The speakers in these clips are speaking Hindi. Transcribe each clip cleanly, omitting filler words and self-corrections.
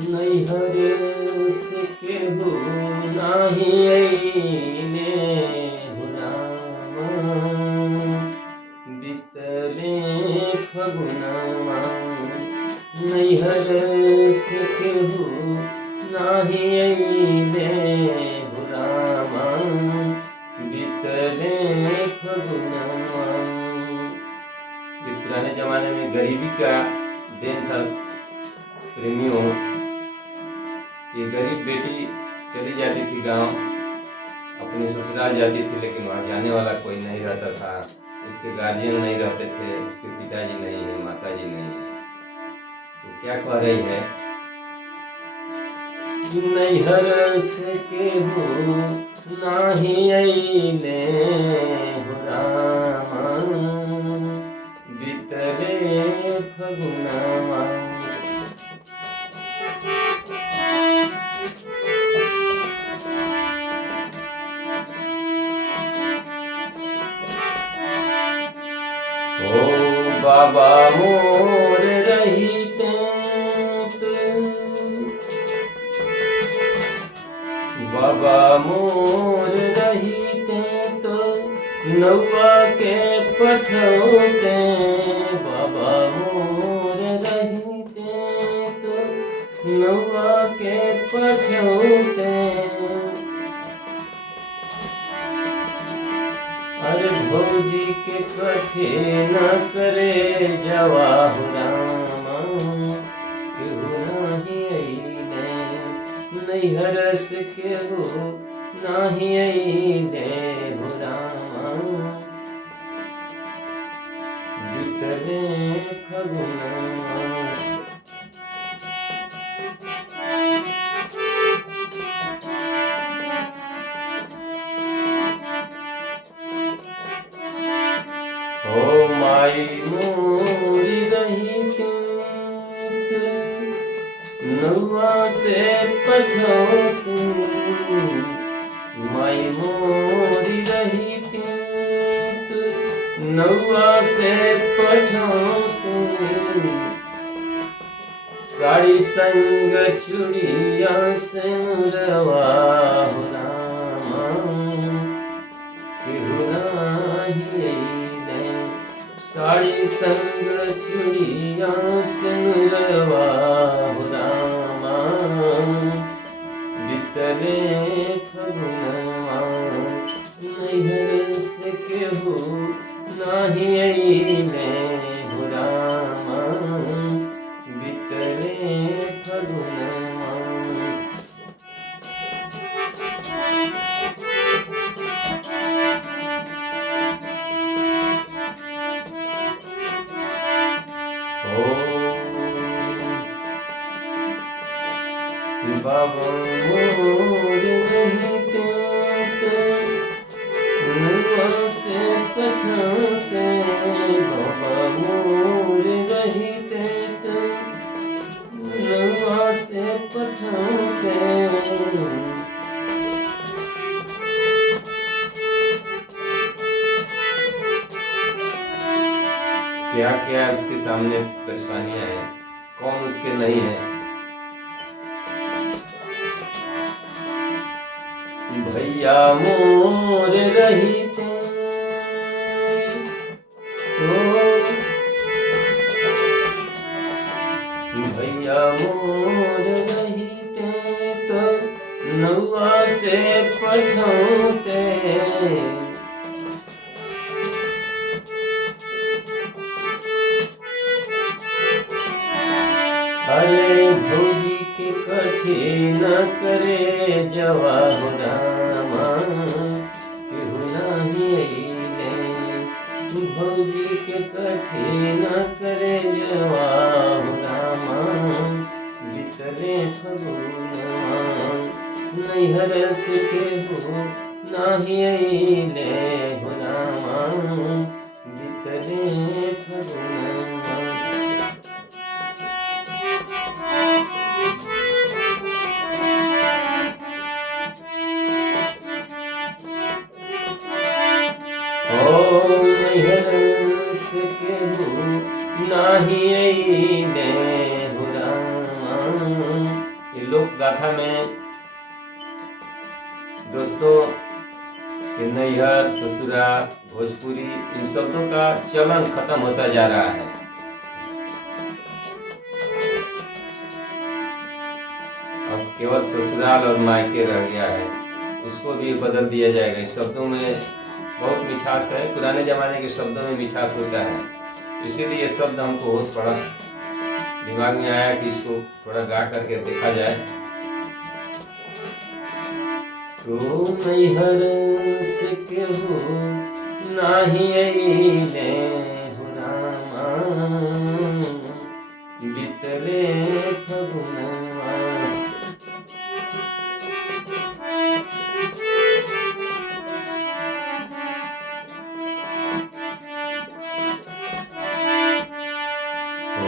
नैहर से केहू नाही अइले हो रामा, बीतले फगुनवा। नैहर से केहू नाही अइले हो रामा, बीतले फगुनवा। ये पुराने जमाने में गरीबी का देन था प्रेमियों। ये गरीब बेटी चली जाती थी गांव, अपने ससुराल जाती थी, लेकिन वहाँ जाने वाला कोई नहीं रहता था। उसके गार्जियन नहीं रहते थे, उसके पिताजी नहीं है, माताजी नहीं है। तो क्या कह रही है, नैहर से केहू नाही अइले हो रामा, बीतले फगुनवा। ओ बाबा मोर रहिते तो, बाबा मोर रहिते तो नौवा के पठौते। बाबा मोर रहिते तो नौवा के पठौते। अरे भौजी के कठे न करे जवाहु रामा, केहू नाही अइले। नैहर से केहू नाही अइले हो रामा, बीतले फगुनवा। ओ माई मोरी रहिते नौवा से पठौते। माई मोरी रहिते नौवा से पठौते। साड़ी संग चूड़िया सिंगरवा हो रामा, केहू नाही अइले। साड़ी संग चूड़िया सिंगरवा हो रामा, बीतले फगुनवा। नैहर से केहू नाही अइले हो रामा, बीतले फगुनवा। बाबा मोर रहिते तो नौवा से पठौते। बाबा मोर रहिते तो नौवा से पठौते। क्या क्या उसके सामने परेशानियां हैं, कौन उसके नहीं है। भैया मोर रहिते तो, भैया मोर रहिते तो नौवा से पठौते। अरे भौजी के कठे न करे जवाहु रामा, केहू नाही अइले। भौजी के कठे न करे जवाहु रामा, बीतले फगुनवा। नैहर से केहू नाही अइले हो रामा, बीतले फगुनवा। नैहर से केहू नाही अइले हो रामा, गाथा में दोस्तों नैहर, ससुरा, भोजपुरी इन शब्दों का चलन खत्म होता जा रहा है। अब केवल ससुराल और मायके रह गया है, उसको भी बदल दिया जाएगा। इस शब्दों में बहुत मिठास है, पुराने जमाने के शब्दों में मिठास होता है, इसीलिए ये शब्द हमको होश पड़ा, दिमाग में आया कि इसको थोड़ा गा करके देखा जाए। तो नैहर से केहू नाही अइले हो रामा, बितले फगुनवा।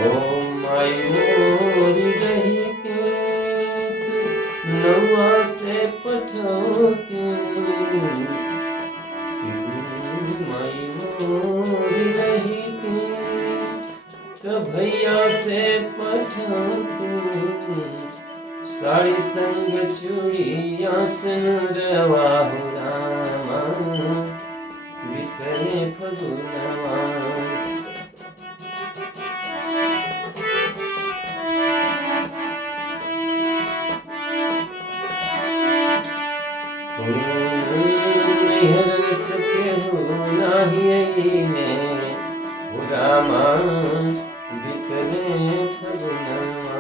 ओ माई मोरी रही के नौआ से पठौती, माई मोरी रही के भैया से पठौती, साड़ी संग चूड़िया सुनरवा हो रामा, बितले फगुनवा। नैहर से केहू नाही अइले हो रामा, बितले फगुनवा।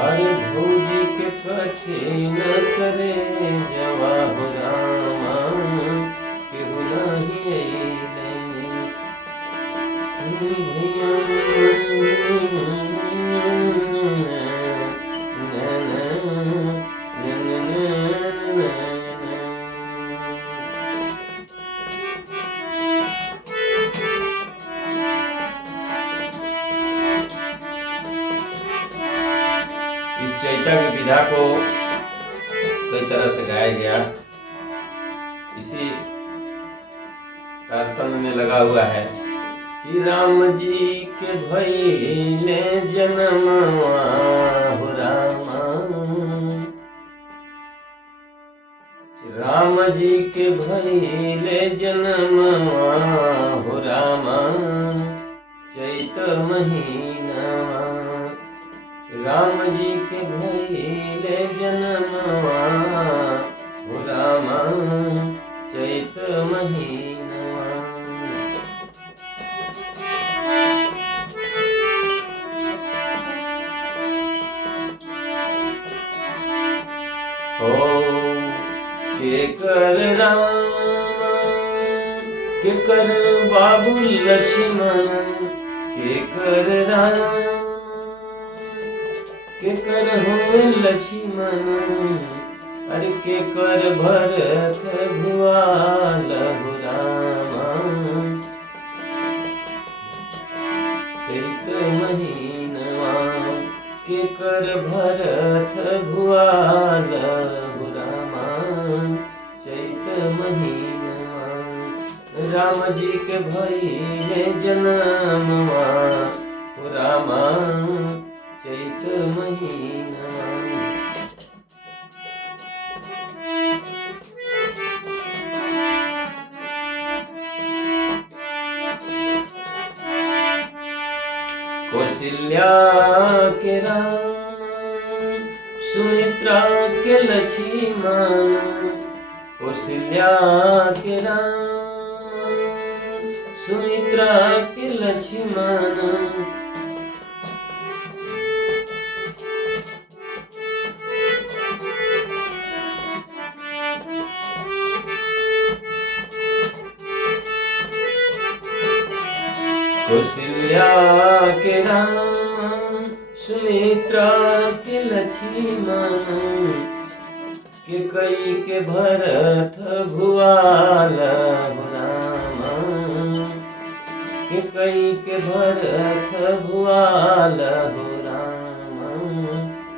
अरे भौजी के कठिन करे जवा हो रामा, केहू नाही अइले भैया। इस चैता की विधा को कई तरह से गाया गया, इसी तारतम्य में लगा हुआ है कि राम जी के भइले जनमवा हो रामा, राम जी के भइले जनमवा हो रामा, चैत महीनवा। राम जी के भइले जनमवा हो रामा, चैत महीनवा। ओ के कर राम के कर बाबू लक्ष्मण, के कर राम के कर हो लक्ष्मण, अरे के कर भरत भुआल हो रामा, चैत महीनवा। के कर भरत भुआल हो रामा, चैत महीनवा। राम जी के भइले जनमवा हो रामा, चैत महीनवा। कौशल्या के राम, सुमित्रा के लक्ष्मण, कौशल्या के राम, सुमित्रा के लक्ष्मण। कौशल्या के राम, सुमित्रा के लक्ष्मण, के कई के भरत भुआल हो रामा, के कई के भरत भुआल हो रामा,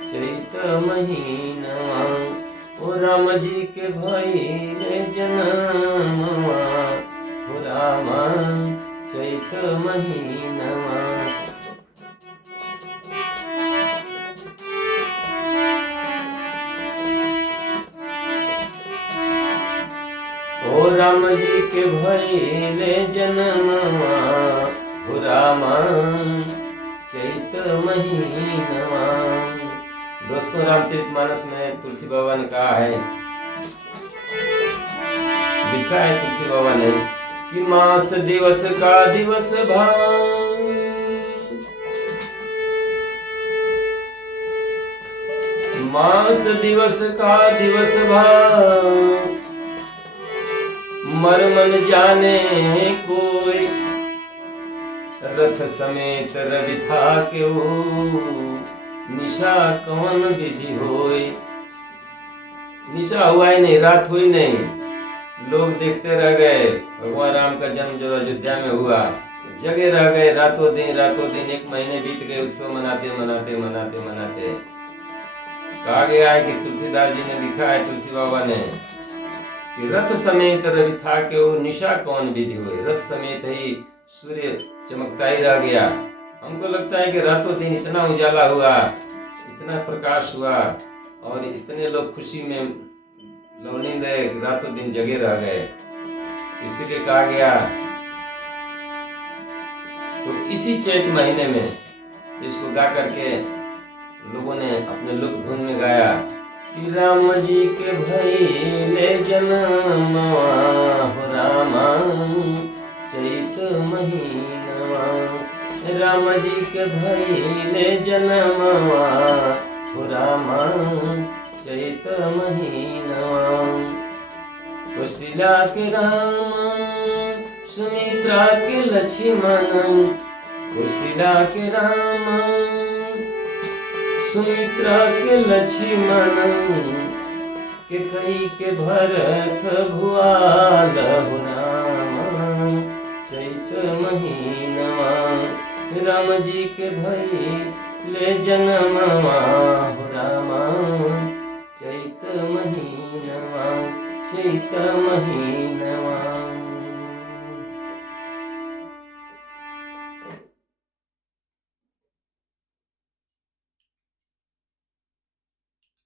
चैत महीनवा। हो राम जी के भइले जनमवा, हो रामा चैत महीनवा। हो राम जी के भइले जनमवा, हो रामा चैत महीनवा। दोस्तों, रामचरितमानस में तुलसी बाबा ने कहा है, लिखा है तुलसी बाबा ने कि मास दिवस का दिवस भान, मास दिवस का दिवस भान, मर मन जाने कोई, रथ समेत रवि था क्यों, निशा कवन विधि होय। निशा हुआ ही नहीं, रात हुई नहीं, लोग देखते रह गए। भगवान राम का जन्म जो अयोध्या में हुआ, जगे रह गए रातों दिन, रातों दिन। 1 महीने बीत गए उत्सव मनाते मनाते मनाते मनाते। कहा गया है कि तुलसीदास जी ने लिखा है, तुलसी बाबा ने, कि रथ समेत रवि था क्यों, निशा कौन विधि हुई। रथ समेत ही सूर्य चमकता ही रह गया। हमको लगता है कि रातों दिन इतना उजाला हुआ, इतना प्रकाश हुआ, और इतने लोग खुशी में लवलीन रहे, रातों दिन जगे रह गए। इसीलिए कहा गया। तो इसी चैत महीने में इसको गा करके लोगों ने अपने लोक धुन में गाया कि राम जी के भइले जनमवा, हो रामा चैत महीनवा। राम जी के भइले जनमवा, हो रामा चैत महीनवा। कौशल्या के राम, सुमित्रा के लक्ष्मण, कौशल्या के राम, सुमित्रा के लक्ष्मण, के कई के भरत भुआल, हो रामा चैत महीनवा। राम जी के भइले जनमवा, हो रामा चैत महीनवा, चैत महीनवा।